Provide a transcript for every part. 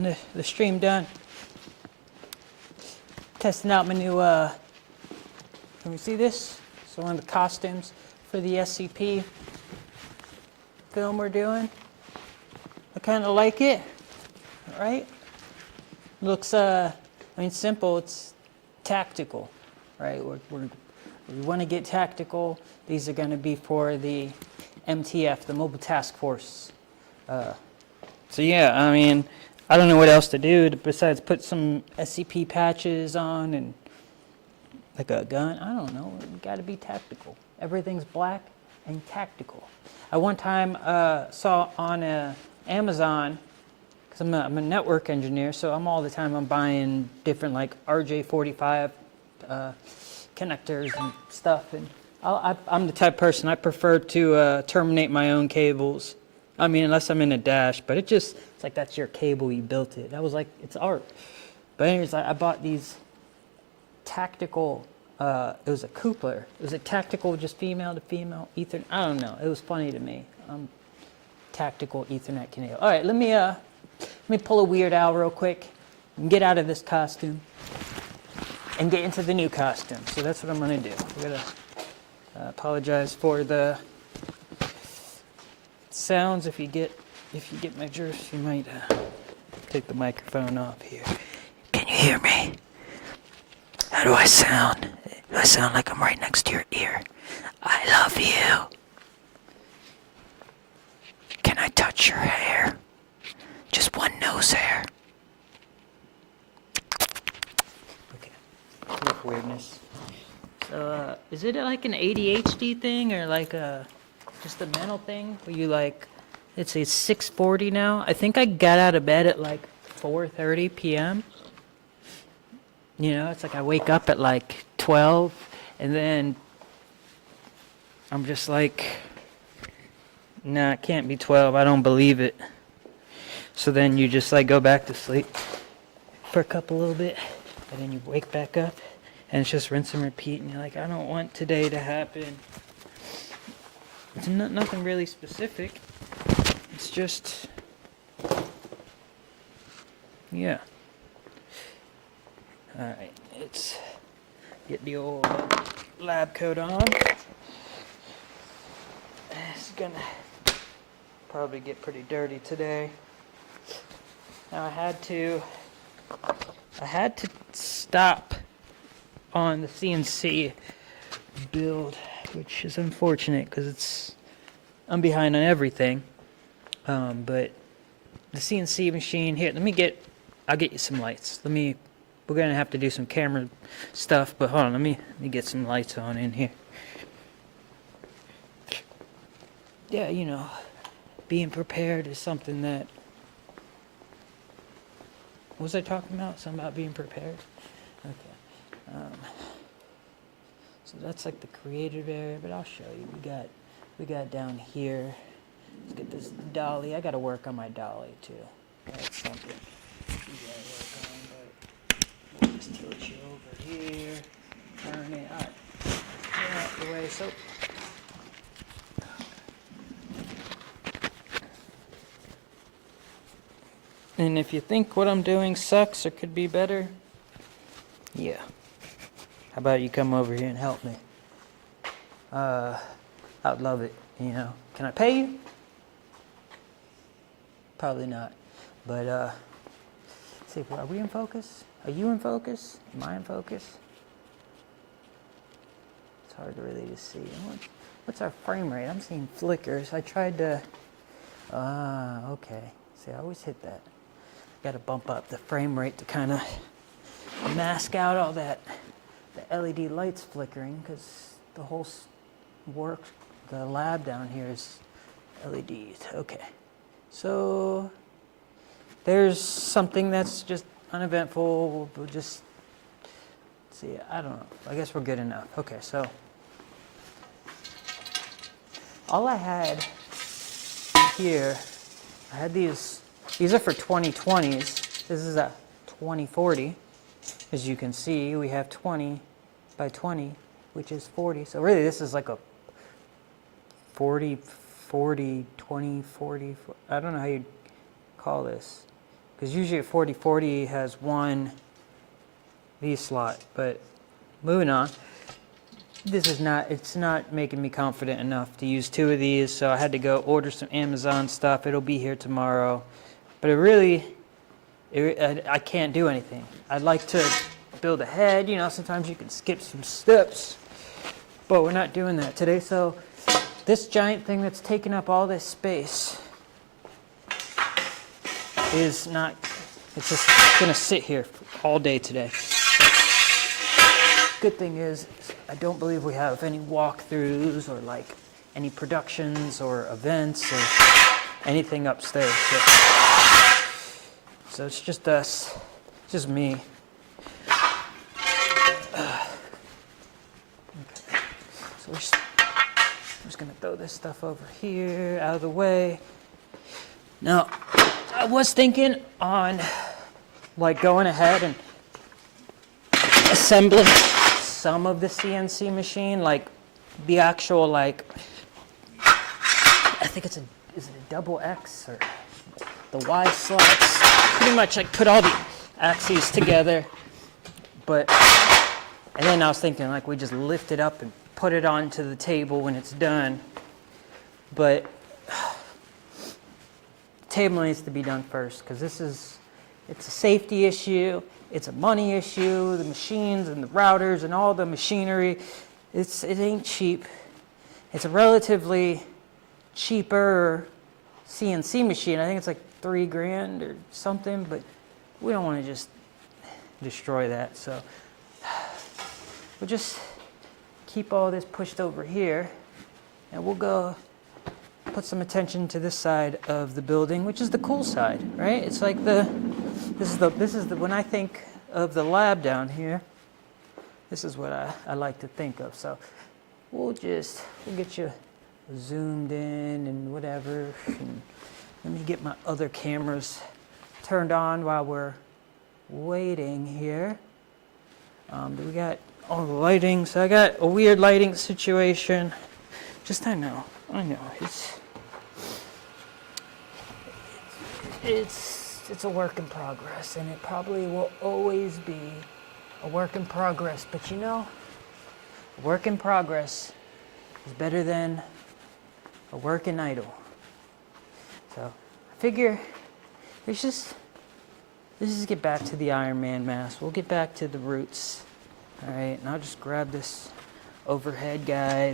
The stream done. Testing out my new, can we see this? So one of the costumes for the SCP film we're doing. I kind of like it, right? Looks, I mean, simple, it's tactical, right? We want to get tactical. These are going to be for the MTF, the Mobile Task Force. So yeah, I mean, I don't know what else to do besides put some SCP patches on and like a gun. I don't know. We got to be tactical. Everything's black and tactical. I one time saw on Amazon, because I'm a network engineer, so I'm buying different like RJ45 connectors and stuff. And I'm the type of person, I prefer to terminate my own cables. I mean, unless I'm in a dash, but it's like that's your cable, you built it. That was like, it's art. But anyways, I bought these tactical, it was a coupler. It was a tactical, just female to female Ethernet. I don't know, it was funny to me. Tactical Ethernet cable. All right, let me pull a Weird Al real quick and get out of this costume and get into the new costume. So that's what I'm gonna do. We're gonna apologize for the sounds. If you get measures, you might take the microphone off here. Can you hear me? How do I sound? Do I sound like I'm right next to your ear? I love you. Can I touch your hair? Just one nose hair. Okay. Look, weirdness. So, is it like an ADHD thing or like just a mental thing? Where you like, it's 6:40 now. I think I got out of bed at like 4:30 p.m. You know, it's like I wake up at like 12 and then I'm just like, nah, it can't be 12. I don't believe it. So then you just like go back to sleep for a little bit and then you wake back up and it's just rinse and repeat and you're like, I don't want today to happen. It's nothing really specific. It's just, yeah. Alright, let's get the old lab coat on. It's gonna probably get pretty dirty today. Now I had to stop on the CNC build, which is unfortunate because I'm behind on everything. But the CNC machine here, I'll get you some lights. We're gonna have to do some camera stuff, but hold on, let me get some lights on in here. Yeah, you know, being prepared is something that, what was I talking about? Something about being prepared? Okay. So that's like the creative area, but I'll show you. We got down here. Let's get this dolly. I gotta work on my dolly too. That's something you gotta work on, but we'll just tilt you over here. Turn it. Alright. Get out the way. So and if you think what I'm doing sucks or could be better, yeah. How about you come over here and help me? I'd love it, you know. Can I pay you? Probably not. But, let's see, are we in focus? Are you in focus? Am I in focus? It's hard to really see. What's our frame rate? I'm seeing flickers. I tried to, okay. See, I always hit that. Got to bump up the frame rate to kind of mask out all that, the LED lights flickering, because the whole the lab down here is LEDs. Okay, so there's something that's just uneventful. We'll just see. I don't know. I guess we're good enough. Okay, so all I had here, I had these. These are for 2020s. This is a 2040. As you can see, we have 20 by 20, which is 40. So really, this is like a 40, 40, 20, 40. I don't know how you'd call this. because usually a 4040 has one V-slot. But moving on, it's not making me confident enough to use 2 of these, so I had to go order some Amazon stuff. It'll be here tomorrow. But I can't do anything. I'd like to build ahead, sometimes you can skip some steps, but we're not doing that today. So this giant thing that's taking up all this space it's just gonna sit here all day today. Good thing is, I don't believe we have any walkthroughs or like any productions or events or anything upstairs. So it's just us, just me. Okay. So we're just gonna throw this stuff over here, out of the way. Now, I was thinking on like going ahead and assembling some of the CNC machine, like the actual like, I think is it a double X or the Y slots? Pretty much like put all the axes together, and then I was thinking like we just lift it up and put it onto the table when it's done. But the table needs to be done first, because it's a safety issue, it's a money issue, the machines and the routers and all the machinery, it ain't cheap. It's a relatively cheaper CNC machine. I think it's like $3,000 or something, but we don't want to just destroy that. So we'll just keep all this pushed over here, and we'll go put some attention to this side of the building, which is the cool side, right? It's like this is the when I think of the lab down here, this is what I like to think of. So we'll get you zoomed in and whatever. And let me get my other cameras turned on while we're waiting here. Do we got all the lighting? So I got a weird lighting situation. I know. It's a work in progress, and it probably will always be a work in progress. But a work in progress is better than a work in idle. So I figure let's just get back to the Iron Man mask. We'll get back to the roots. All right, and I'll just grab this overhead camera.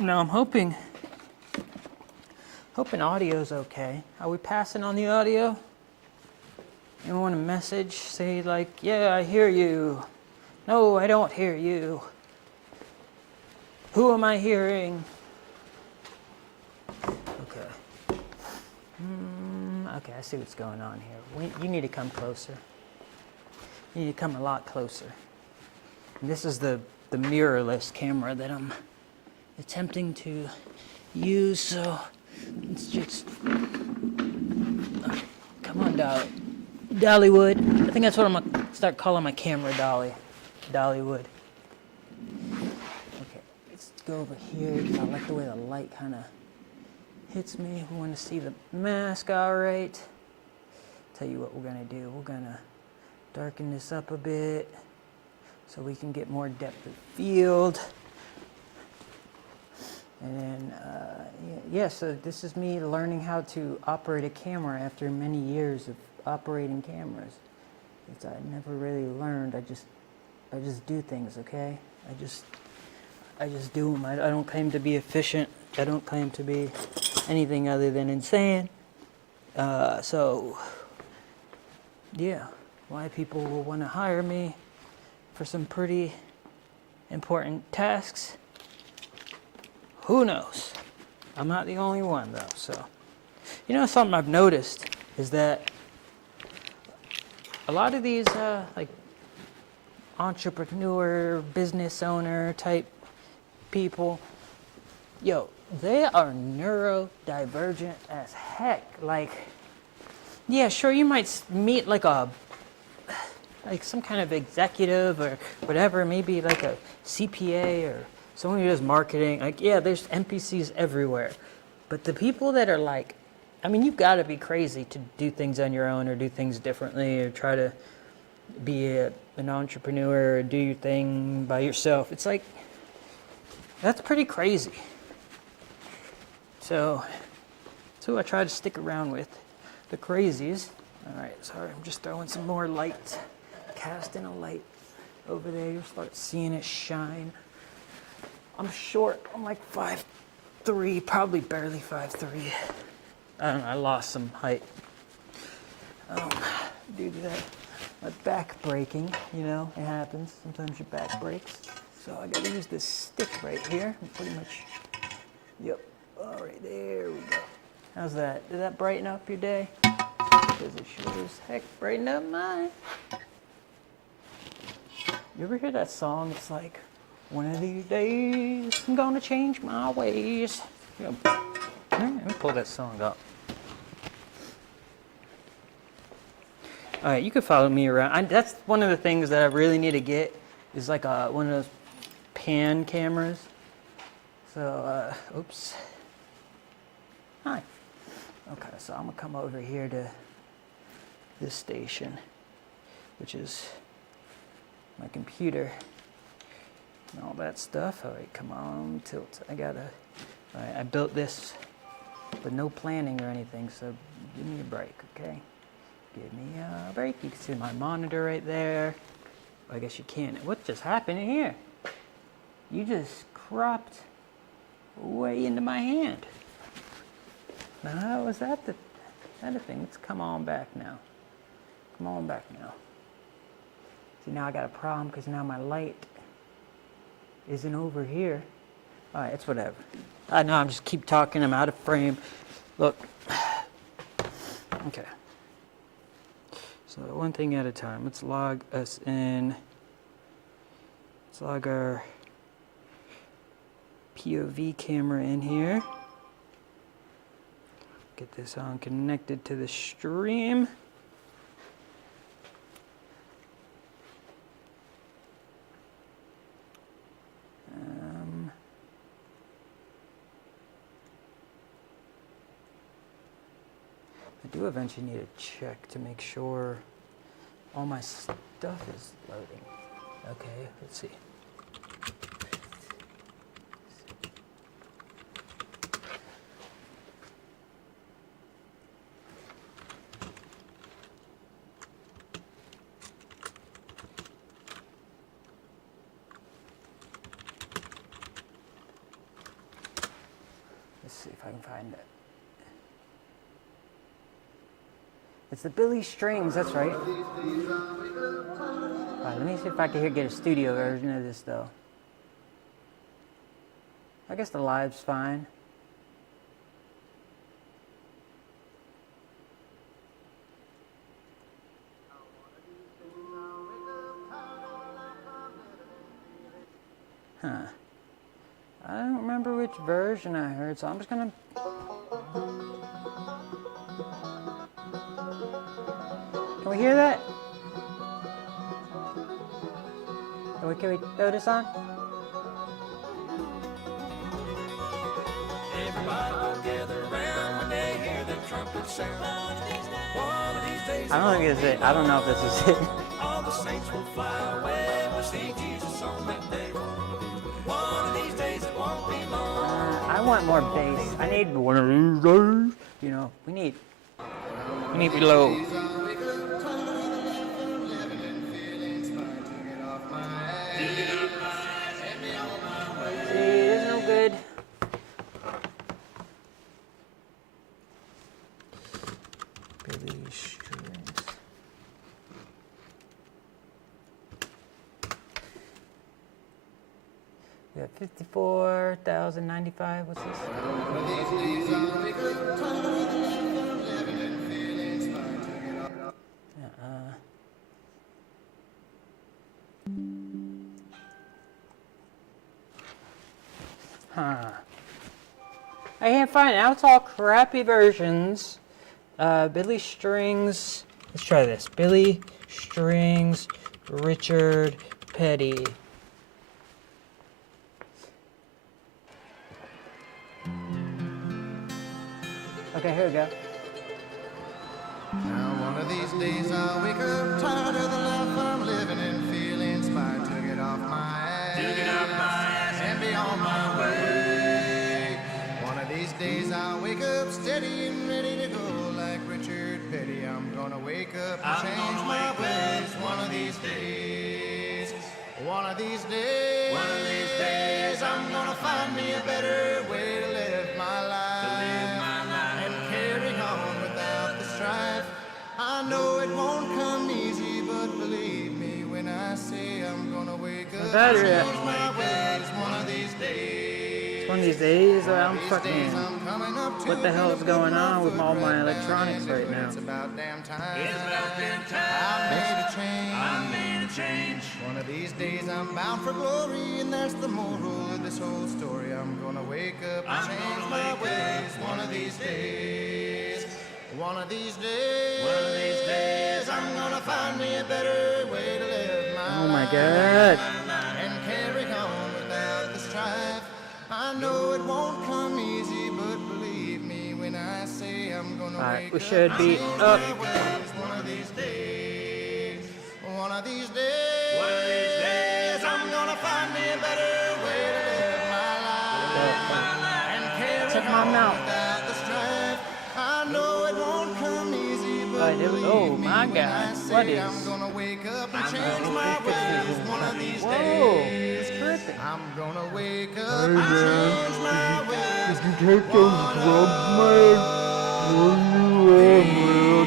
Now I'm hoping audio's okay. Are we passing on the audio? Anyone want a message? Say like, yeah, I hear you. No, I don't hear you. Who am I hearing? Okay. Okay, I see what's going on here. You need to come closer. You need to come a lot closer. And this is the mirrorless camera that I'm attempting to use, so it's just come on, Dollywood. I think that's what I'm gonna start calling my camera, Dollywood. Okay, let's go over here because I like the way the light kind of hits me. We want to see the mask. All right, tell you what we're gonna do. We're gonna darken this up a bit so we can get more depth of field. And then, so this is me learning how to operate a camera after many years of operating cameras. I never really learned. I just do things, okay? I just do them. I don't claim to be efficient. I don't claim to be anything other than insane. So, yeah, why people will want to hire me for some pretty important tasks, who knows? I'm not the only one, though. So, something I've noticed is that a lot of these, like, entrepreneur, business owner type people, they are neurodivergent as heck. Like, yeah, sure, you might meet like a like some kind of executive or whatever, maybe like a CPA or someone who does marketing. Like, yeah, there's NPCs everywhere. But the people that are like, I mean, you've got to be crazy to do things on your own or do things differently or try to be an entrepreneur or do your thing by yourself. It's like, that's pretty crazy. So, that's who I try to stick around with, the crazies. All right, sorry, I'm just throwing some more light, casting a light over there. You'll start seeing it shine. I'm short, I'm like 5'3", probably barely 5'3". I don't know, I lost some height due to that. My back breaking, you know, it happens. Sometimes your back breaks. So I gotta use this stick right here. Pretty much, yep, all right, there we go. How's that? Did that brighten up your day? Because it sure as heck brightened up mine. You ever hear that song? It's like, one of these days, I'm gonna change my ways. Yep. Let me pull that song up. All right, you can follow me around. That's one of the things that I really need to get is like one of those pan cameras. So, oops. Hi. Okay, so I'm gonna come over here to this station, which is my computer and all that stuff. All right, come on, tilt. All right, I built this with no planning or anything, so give me a break, okay? Give me a break. You can see my monitor right there. Well, I guess you can't. What just happened here? You just cropped way into my hand. Now, how was that the thing? Let's come on back now. Come on back now. See, now I got a problem because now my light isn't over here. All right, it's whatever. I know, I'm just keep talking. I'm out of frame. Look. Okay. So one thing at a time. Let's log us in. Let's log our POV camera in here. Get this on connected to the stream. I do eventually need to check to make sure all my stuff is loading. Okay, let's see. Let's see if I can find it. It's the Billy Strings, that's right. All right, let me see if I can get a studio version of this, though. I guess the live's fine. Huh. I don't remember which version I heard, so I'm just gonna... Can we hear that? Can we throw this on? Everybody will gather around when they hear the trumpet sound. One of these days, I don't think this is it. I don't know if this is it. All the saints will fly away. We'll see Jesus on that day. One of these days it won't be long. I want more bass. I need one of these days. You know, we need below. Good. Billy Strings. We have 54,095. What's this? Huh. I can't find it. Now it's all crappy versions. Billy Strings. Let's try this. Billy Strings Richard Petty. Okay, here we go. Now one of these days I'll wake up tired of the life I'm living and feel inspired to get off my ass, and be on my way. One of these days I'll wake up steady and ready to go like Richard Petty. I'm gonna wake up and change my ways. One of these days, one of these days, one of these days I'm gonna find me a better way to live my life. I know it won't come easy, but believe me when I say I'm gonna wake up and change my ways one of these days. One of these days, I'm fucking. What the hell is going on with all my electronics right now? It's about damn time. It's about damn time. I made a change. One of these days I'm bound for glory, and that's the moral of this whole story. I'm gonna wake up and change my ways one of these days. One of these days, I'm gonna find me a better way to live my life. Oh my God. And carry on without the strife. I know it won't come easy, but believe me when I say I'm gonna wake we should up be and up. change my ways one of these days. One of these days, one of these days, I'm gonna find me a better way to live my life. And carry on without the strife. I know it won't come easy, but oh my God, what is? I'm gonna wake up and change my ways one of these Whoa, days. tripping. I'm gonna wake up and change my ways. Did you take those drugs, man? What do you have, man?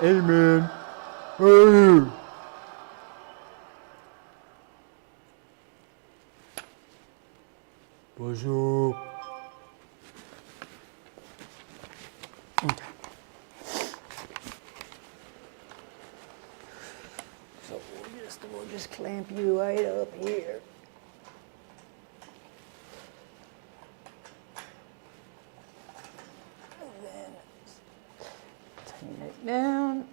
Hey, man. Hey. What's up? Okay. So we'll just clamp you right up here. And then tighten it down.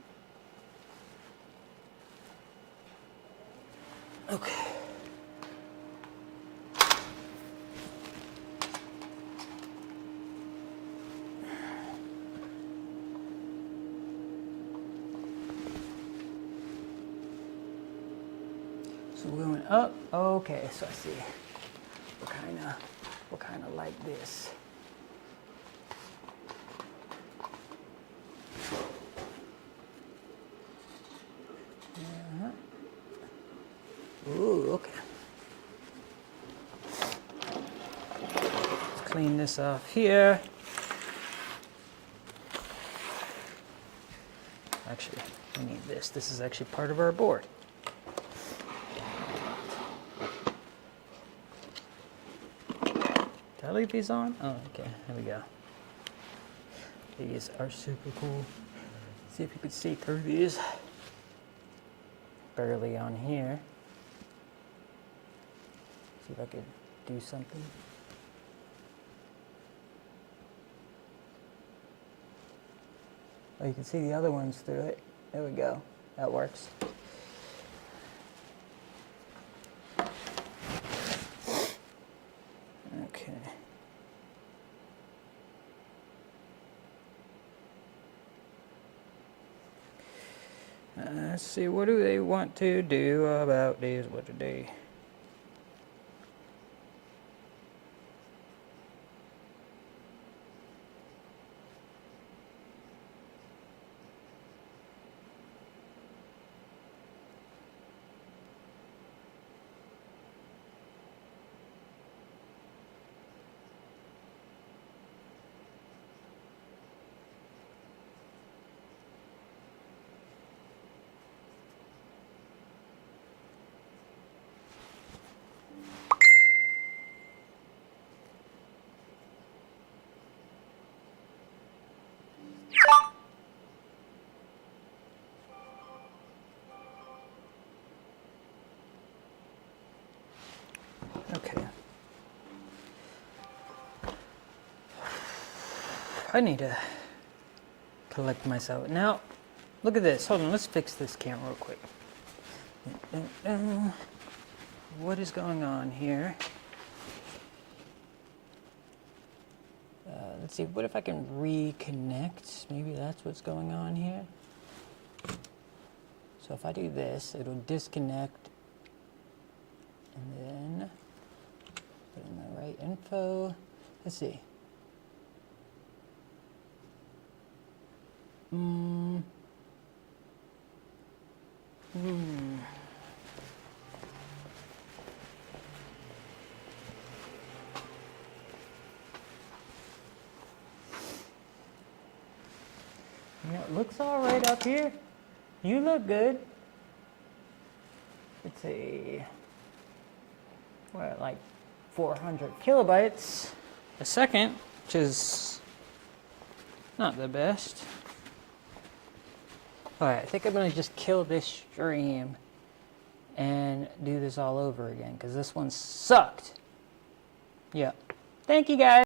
Okay. So we're going up. Okay, so I see. We're kind of like this. Ooh, okay. Let's clean this off here. Actually, we need this. This is actually part of our board. Did I leave these on? Oh, okay. Here we go. These are super cool. See if you can see through these. Barely on here. See if I could do something. Oh, you can see the other ones through it. There we go. That works. Okay. Let's see, what do they want to do about this? What today? I need to collect myself. Now, look at this. Hold on, let's fix this camera real quick. What is going on here? Let's see, what if I can reconnect? Maybe that's what's going on here. So if I do this, it'll disconnect and then put in the right info. Let's see. Yeah, it looks all right up here. You look good. Let's see. We're at like 400 kilobytes a second, which is not the best. All right, I think I'm gonna just kill this stream and do this all over again because this one sucked. Yeah. Thank you guys.